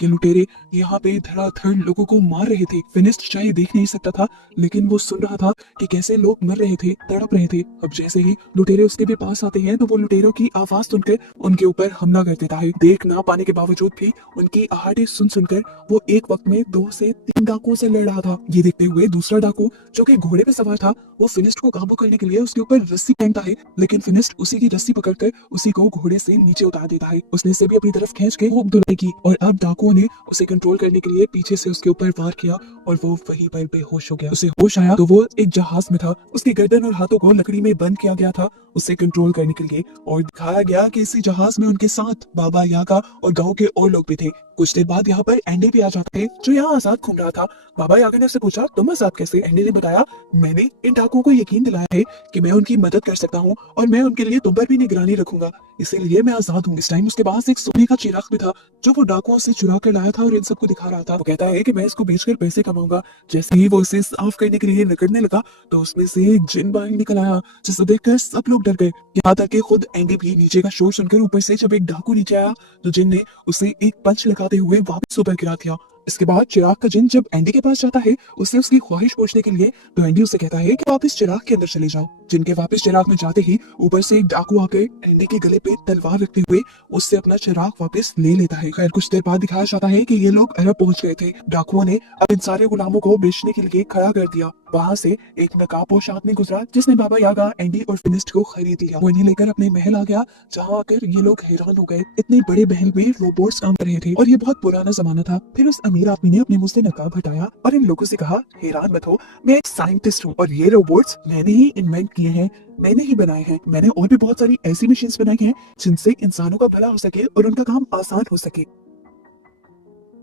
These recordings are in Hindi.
कि लुटेरे यहाँ पे धड़ाधड़ लोगों को मार रहे थे। फिनिस्ट चाहे देख नहीं सकता था, लेकिन वो सुन रहा था कि कैसे लोग मर रहे थे, तड़प रहे थे। अब जैसे ही लुटेरे उसके भी पास आते हैं तो वो लुटेरों की आवाज सुनकर उनके ऊपर हमला कर देता है। देख ना पाने के बावजूद भी उनकी आहटें सुन सुनकर वो एक वक्त में 2 से 3 डाकुओं से लड़ रहा था। ये देखते हुए दूसरा डाकू जो कि घोड़े पे सवार था, वो फिनिस्ट को काबू करने के लिए उसके ऊपर रस्सी पहनता है, लेकिन फिनिस्ट उसी की रस्सी पकड़कर उसी को घोड़े से नीचे उतार देता है। उसने इसे भी अपनी तरफ खींच के खूब धुलाई की और अब डाकुओं ने उसे कंट्रोल करने के लिए पीछे से उसके ऊपर वार किया और वो वहीं पर बेहोश हो गया। उसे होश आया तो वो एक जहाज में था। उसकी गर्दन और हाथों को लकड़ी में बंद किया गया था उसे कंट्रोल करने के लिए, और दिखाया गया कि इसी जहाज में उनके साथ बाबा यागा और गांव के और लोग भी थे। कुछ देर बाद यहाँ पर एंडी भी आ जाता है जो यहाँ आजाद घूम रहा था। बाबा यागा ने उससे पूछा, तुम आजाद कैसे? एंडी ने बताया, मैंने इन डाकुओं को यकीन दिलाया है कि मैं उनकी मदद कर सकता हूँ और मैं उनके लिए तुम पर भी निगरानी रखूंगा, इसीलिए मैं आजाद हूँ। इस टाइम उसके पास एक सोने का चिराग भी था जो वो डाकुओं से चुरा कर लाया था और इन सबको दिखा रहा था। वो कहता है कि मैं इसको बेचकर पैसे कमाऊंगा। जैसे ही वो इसे साफ करने के लिए निकलने लगा तो उसमें से एक जिन बाहर निकल आया, जिसे देखकर सब लोग डर गए। यहाँ तक कि खुद एंडी भी नीचे का शोर सुनकर ऊपर से जब एक डाकू नीचे आया तो जिन ने उसे एक पंच लगाते हुए वापस ऊपर गिरा दिया। इसके बाद चिराग का जिन जब एंडी के पास जाता है उससे उसकी ख्वाहिश पूछने के लिए, तो एंडी उसे कहता है कि वापस चिराग के अंदर चले जाओ। जिन के वापस चिराग में जाते ही ऊपर से एक डाकू आकर एंडी के गले पे तलवार रखते हुए उससे अपना चिराग वापस ले लेता है। खैर कुछ देर बाद दिखाया जाता है कि ये लोग अरब पहुंच गए थे। डाकुओं ने अब इन सारे गुलामों को बेचने के लिए खड़ा कर दिया। वहां से एक नकाबपोश आदमी गुजरा जिसने बाबा यागा, एंडी और फिनिस्ट को खरीद लिया। वो इन्हें लेकर अपने महल आ गया, जहाँ आकर ये लोग हैरान हो गए। इतने बड़े महल में रोबोट्स काम कर रहे थे और ये बहुत पुराना जमाना था। फिर उस अमीर आदमी ने अपने मुंह से नकाब हटाया और इन लोगों से कहा, हैरान मत हो, मैं एक साइंटिस्ट हूँ और ये रोबोट्स मैंने ही इन्वेंट किए हैं, मैंने ही बनाए हैं। मैंने और भी बहुत सारी ऐसी मशीन्स बनाई हैं जिनसे इंसानों का भला हो सके और उनका काम आसान हो सके।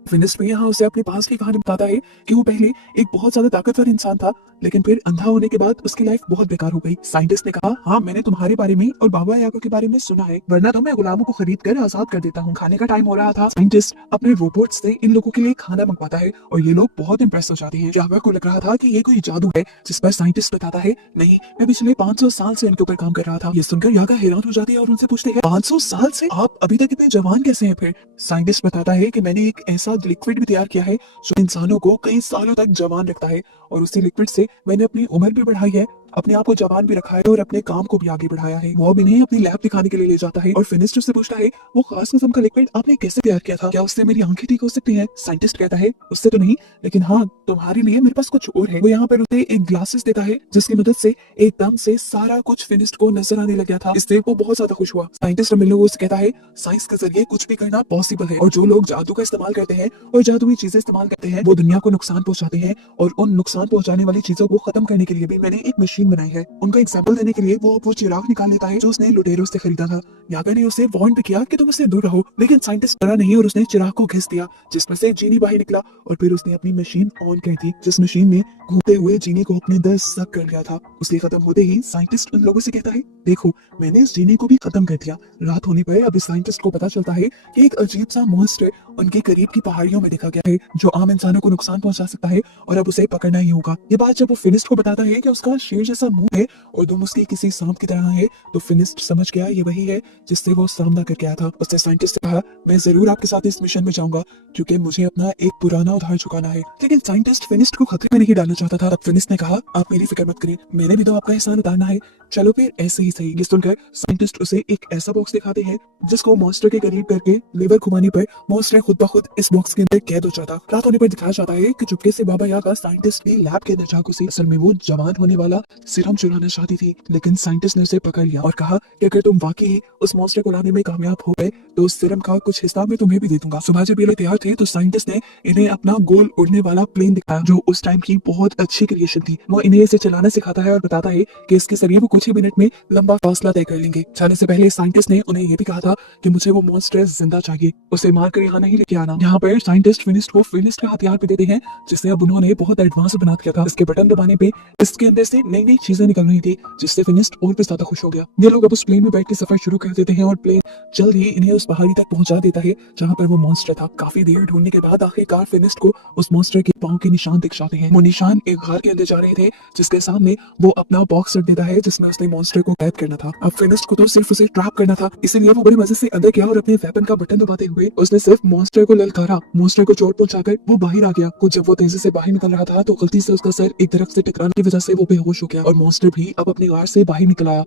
फिनिस्ट भी यहाँ उसे अपने पास की कहानी बताता है कि वो पहले एक बहुत ज्यादा ताकतवर इंसान था, लेकिन फिर अंधा होने के बाद उसकी लाइफ बहुत बेकार हो गई। साइंटिस्ट ने कहा, हाँ मैंने तुम्हारे बारे में और बाबा यागा के बारे में सुना है, वरना तो मैं गुलामों को खरीद कर आजाद कर देता हूँ। खाने का टाइम हो रहा था। साइंटिस्ट अपने रोबोट से इन लोगों के लिए खाना मंगवाता है और ये लोग बहुत इंप्रेस हो जाते हैं। यागा को लग रहा था कि ये कोई जादू है, जिस पर साइंटिस्ट बताता है, नहीं मैं पिछले 500 साल से इनके ऊपर काम कर रहा था। ये सुनकर यागा हैरान हो जाती है और उनसे पूछते हैं, 500 साल से आप अभी तक इतने जवान कैसे हैं? फिर साइंटिस्ट बताता है कि मैंने एक ऐसा लिक्विड भी तैयार किया है जो इंसानों को कई सालों तक जवान रखता है, और उसी लिक्विड से मैंने अपनी उम्र भी बढ़ाई है, अपने आप को जवान भी रखा है और अपने काम को भी आगे बढ़ाया है। वो अब इन्हें अपनी लैब दिखाने के लिए ले जाता है और फिनिस्ट उससे पूछता है, वो खास किस्म का लिक्विड आपने कैसे तैयार किया था? क्या उससे मेरी आंखें ठीक हो सकती हैं? साइंटिस्ट कहता है, उससे तो नहीं, लेकिन हाँ तुम्हारे लिए मेरे पास कुछ और है। वो यहाँ पर उसे एक ग्लासेस देता है जिसकी मदद से एकदम से सारा कुछ फिनिस्ट को नजर आने लग गया था। इससे वो बहुत ज्यादा खुश हुआ। साइंटिस्ट मिलने को कहता है, साइंस के जरिए कुछ भी करना पॉसिबल है और जो लोग जादू का इस्तेमाल करते हैं और जादुई चीजें इस्तेमाल करते हैं वो दुनिया को नुकसान पहुंचाते हैं, और उन नुकसान पहुंचाने वाली चीजों को खत्म करने के लिए भी मैंने एक मशीन बनाई है। उनका एग्जाम्पल देने के लिए वो चिराग निकाल लेता है जो उसने लुटेरों से खरीदा था। यागा ने उसे वार्न भी किया कि तुम उससे दूर रहो, लेकिन साइंटिस्ट डरा नहीं और उसने चिराग को घिस दिया, जिसमें से जीनी बाहर निकला और फिर उसने अपनी मशीन ऑन कर दी, जिस मशीन ने घूमते हुए जीनी को अपने अंदर सक कर लिया था। उसके खत्म होते ही साइंटिस्ट उन लोगों से कहता है, देखो मैंने इस जीनी को भी खत्म कर दिया। रात होने पर अब इस साइंटिस्ट को पता चलता है कि एक अजीब सा मॉन्स्टर उनके करीब की पहाड़ियों में देखा गया है जो आम इंसानों को नुकसान पहुंचा सकता है और अब उसे पकड़ना ही होगा। ये बात जब वो फिनिस्ट को बताता है कि उसका शेर जैसा मुंह है और तुम उसकी किसी सांप की तरह है, तो फिनिस्ट समझ गया ये वही है जिससे वो सामना करके आया था। उसने साइंटिस्ट से कहा, मैं जरूर आपके साथ इस मिशन में जाऊंगा क्योंकि मुझे अपना एक पुराना उधार चुकाना है। लेकिन साइंटिस्ट फिनिस्ट को खतरे में नहीं डालना चाहता था। तब फिनिस्ट ने कहा, आप मेरी फिक्र मत करें, मैंने भी तो आपका एहसान उतारना है, चलो फिर ऐसे ही सही। ये सुनकर साइंटिस्ट उसे एक ऐसा बॉक्स दिखाते हैं जिसको मॉन्स्टर के करीब करके लेवर घुमाने पर मॉन्स्टर खुद ब खुद इस बॉक्स के अंदर कैद हो जाता। रात होने पर दिखाया जाता है कि चुपके से बाबा यागा साइंटिस्ट की लैब के अंदर जा घुसी। असल में वो जवान होने वाला सीरम चुराना चाहती थी, लेकिन साइंटिस्ट ने उसे पकड़ लिया और कहा कि अगर तुम वाकई उस मॉन्स्टर को लाने में कामयाब हो गए तो उस सीरम का कुछ हिस्सा मैं तुम्हें भी दे दूंगा। सुबह जब ये लोग तैयार थे तो साइंटिस्ट ने इन्हें अपना गोल उड़ने वाला प्लेन दिखाया जो उस टाइम की बहुत अच्छी क्रिएशन थी। वो इन्हें इसे चलाना सिखाता है और बताता है कि इसके जरिए वो कुछ ही मिनट में लंबा फासला तय कर लेंगे। जाने से पहले साइंटिस्ट ने उन्हें ये भी कहा था कि मुझे वो मॉन्स्टर जिंदा चाहिए, उसे मारकर यहाँ नहीं लेके आना। यहाँ पर साइंटिस्ट फिनिस्ट को फिनिस्ट का हथियार भी देते हैं जिसे अब उन्होंने बहुत एडवांस बना दिया था। इसके बटन दबाने पे इसके अंदर से नई नई चीजें निकल रही थी जिससे फिनिस्ट और भी ज्यादा खुश हो गया। ये लोग अब उस प्लेन में बैठ के सफर शुरू कर देते हैं और प्लेन जल्द ही इन्हें उस पहाड़ी तक पहुंचा देता है जहाँ पर वो मॉन्स्टर था। काफी देर ढूंढने के बाद आखिरकार फिनिस्ट को उस मॉन्स्टर के पांव के निशान दिख जाते हैं। वो निशान एक घर के अंदर जा रहे थे जिसके सामने वो अपना बॉक्स रख देता है जिसमें उसने मॉन्स्टर को कैद करना था। अब फिनिस्ट को तो सिर्फ उसे ट्रैप करना था, इसीलिए वो बड़े मजे से अंदर गया और अपने वेपन का बटन दबाते हुए उसने सिर्फ मॉन्स्टर को ललकारा। मॉन्स्टर को चोट पहुंचाकर वो बाहर आ गया। कुछ जब वो तेजी से बाहर निकल रहा था तो गलती से उसका सर एक दरख्त से टकराने की वजह से वो बेहोश हो गया और मॉन्स्टर भी अब अपनी गार से बाहर निकल आया।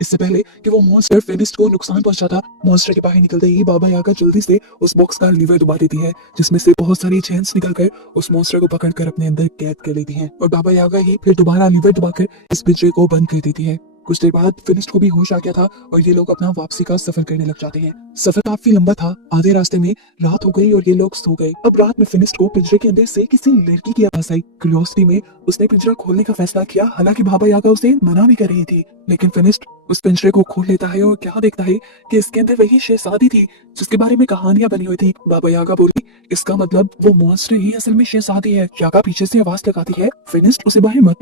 इससे पहले कि वो मॉन्स्टर फिनिस्ट को नुकसान पहुंचाता, मॉन्स्टर के बाहर निकलते ही बाबा यागा जल्दी से उस बॉक्स का लीवर दबा देती है, जिसमें से बहुत सारी चेन्स निकलकर उस मॉन्स्टर को पकड़कर अपने अंदर कैद कर लेती हैं और बाबा यागा ही फिर दोबारा लीवर दबाकर इस पिंजरे को बंद कर देती है। कुछ देर बाद फिनिस्ट को भी होश आ गया था और ये लोग अपना वापसी का सफर करने लग जाते हैं। सफर काफी लंबा था, आधे रास्ते में रात हो गई और ये लोग सो गए। अब रात में फिनिस्ट को पिंजरे के अंदर से किसी लड़की की आवाज आई। क्यूरियोसिटी में उसने पिंजरा खोलने का फैसला किया, हालांकि बाबा यागा उसे मना भी कर रही थी, लेकिन फिनिस्ट उस पिंजरे को खोल लेता है और क्या देखता है कि इसके अंदर वही शहजादी थी जिसके बारे में कहानियां बनी हुई थी। बाबा यागा बोली, इसका मतलब वो मॉन्स्टर ही असल में शहजादी है। यागा पीछे से आवाज लगाती है, फिनिस्ट उसे बाहर मत